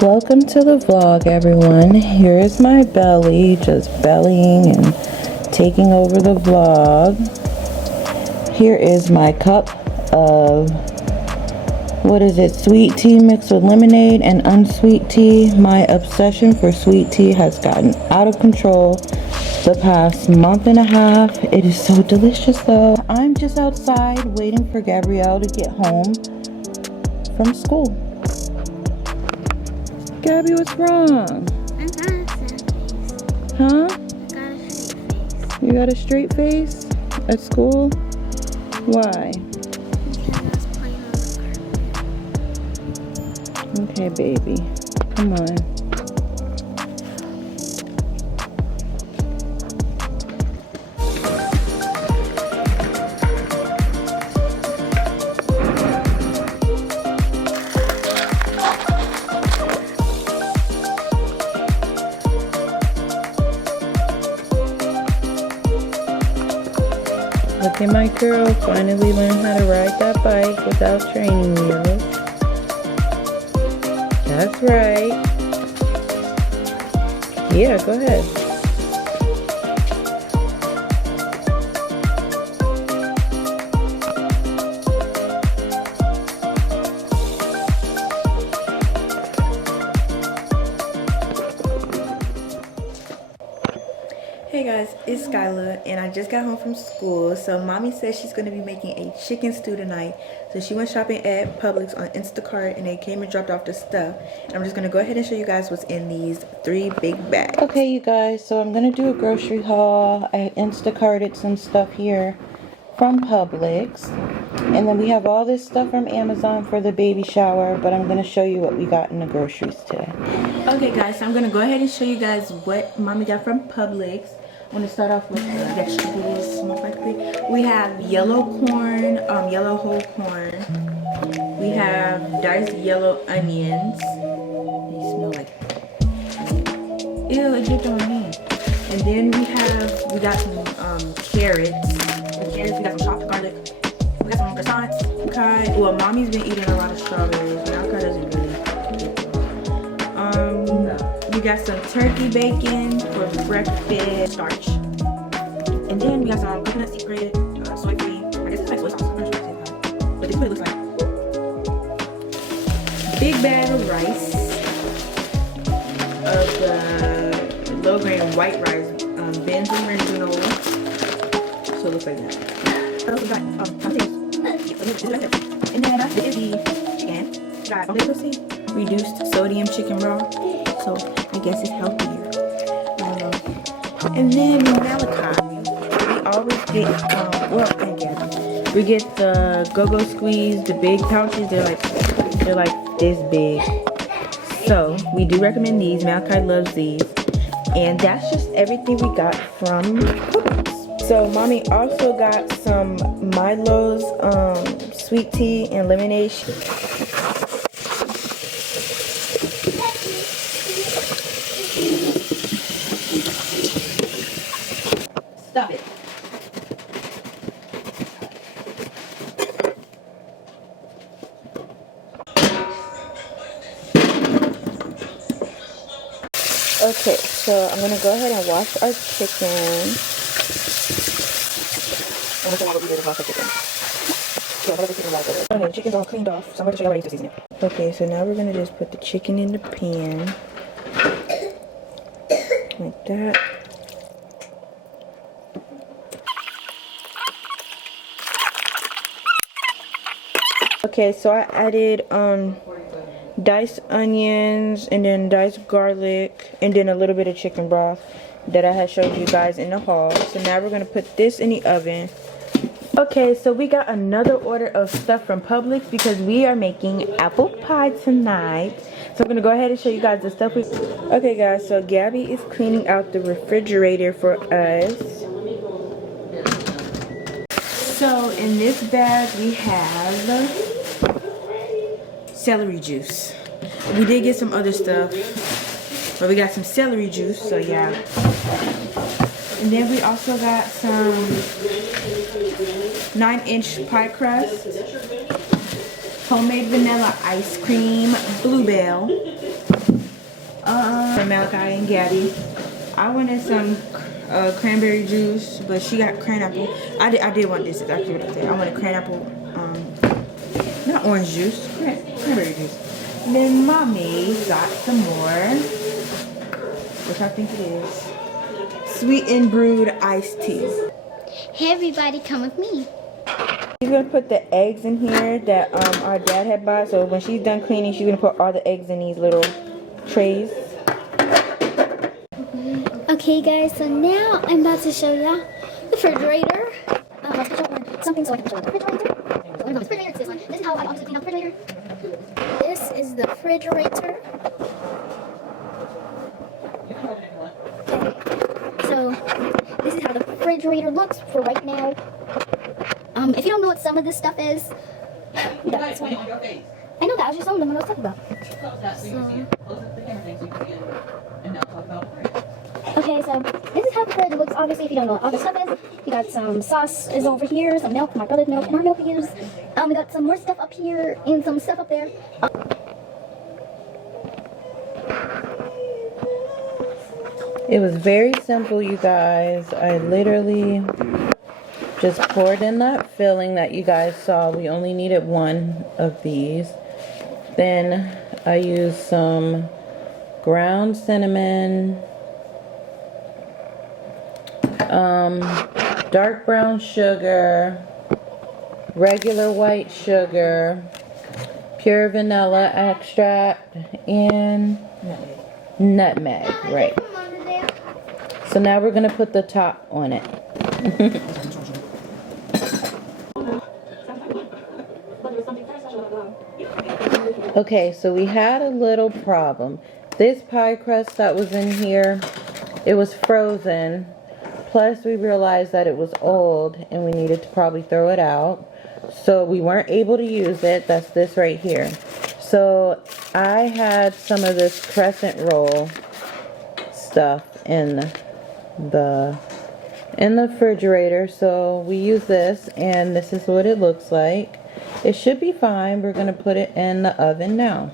Welcome to the vlog, everyone. Here is my belly, just bellying and taking over the vlog. Here is my cup of, sweet tea mixed with lemonade and unsweet tea. My obsession for sweet tea has gotten out of control the past month and a half. It is so delicious though. I'm just outside waiting for Gabrielle to get home from school. Gabby, what's wrong? I got a sad face. Huh? I got a straight face. You got a straight face at school? Why? Because I was playing on the carpet. Okay, baby. Come on. Look at my girl finally learned how to ride that bike without training wheels. That's right. Yeah, go ahead. Hey guys, it's Skyla and I just got home from school. So mommy says she's going to be making a chicken stew tonight. So she went shopping at Publix on Instacart and they came and dropped off the stuff. And I'm just going to go ahead and show you guys what's in these 3 big bags. Okay, you guys, so I'm going to do a grocery haul. I Instacarted some stuff here from Publix. And then we have all this stuff from Amazon for the baby shower. But I'm going to show you what we got in the groceries today. Okay guys, so I'm going to go ahead and show you guys what mommy got from Publix. I'm going to start off with the vegetables, most likely. We have yellow corn, yellow whole corn. We have diced yellow onions. They smell like, ew, it dripped on me. And then we got some carrots. We got some chopped garlic. We got some croissants. Well, mommy's been eating a lot of strawberries. Malka doesn't really. We got some turkey bacon for breakfast, starch. And then we got some coconut secret, soy free. I guess it's like soy sauce. I'm not sure but this is what it looks like. Big bag of rice. Of the low grain white rice, Ben's original. So it looks like that. We got and then this is the chicken. Got reduced sodium chicken broth. So I guess it's healthier. And then Malachi, we always get we get the go-go squeeze, the big pouches. They're like this big. So we do recommend these. Malachi loves these. And that's just everything we got from Publix. So mommy also got some Milo's sweet tea and lemonade. Stop it. Okay, so I'm gonna go ahead and wash our chicken. Okay, chicken's all cleaned off, so I'm gonna show you how to season it. Okay, so now we're gonna just put the chicken in the pan. Like that. Okay, so I added diced onions and then diced garlic and then a little bit of chicken broth that I had showed you guys in the haul. So now we're gonna put this in the oven. Okay, so we got another order of stuff from Publix because we are making apple pie tonight. So I'm gonna go ahead and show you guys the stuff we. Okay guys, so Gabby is cleaning out the refrigerator for us. So in this bag we have celery juice. We did get some other stuff, but we got some celery juice, so yeah. And then we also got some 9-inch pie crust, homemade vanilla ice cream, Bluebell, For Malachi and Gabby. I wanted some cranberry juice, but she got cranapple. I did want this, exactly what I said. I wanted cranapple, not orange juice, cranberry juice. And then mommy got some more, which I think it is, sweetened brewed iced tea. Hey everybody, come with me. She's gonna put the eggs in here that our dad had bought. So when she's done cleaning, she's gonna put all the eggs in these little trays. Okay guys, so now I'm about to show y'all the refrigerator. Something so I can show you the refrigerator. So the refrigerator is this one. This is how I obviously clean out the refrigerator. This is the refrigerator. Okay. So this is how the refrigerator looks for right now. If you don't know what some of this stuff is, that's why. I know that, I was just showing them what I was talking about. Okay, so this is how the fridge looks. Obviously, if you don't know what all the stuff is, you got some sauce is over here, some milk, my brother's milk, more milk we use. We got some more stuff up here and some stuff up there. It was very simple, you guys. I literally just poured in that filling that you guys saw. We only needed one of these. Then I used some ground cinnamon, dark brown sugar, regular white sugar, pure vanilla extract, and nutmeg, right. So now we're gonna put the top on it. Okay, so we had a little problem. This pie crust that was in here, it was frozen. Plus we realized that it was old and we needed to probably throw it out. So we weren't able to use it. That's this right here. So I had some of this crescent roll stuff in the refrigerator. So we use this and this is what it looks like. It should be fine. We're going to put it in the oven now.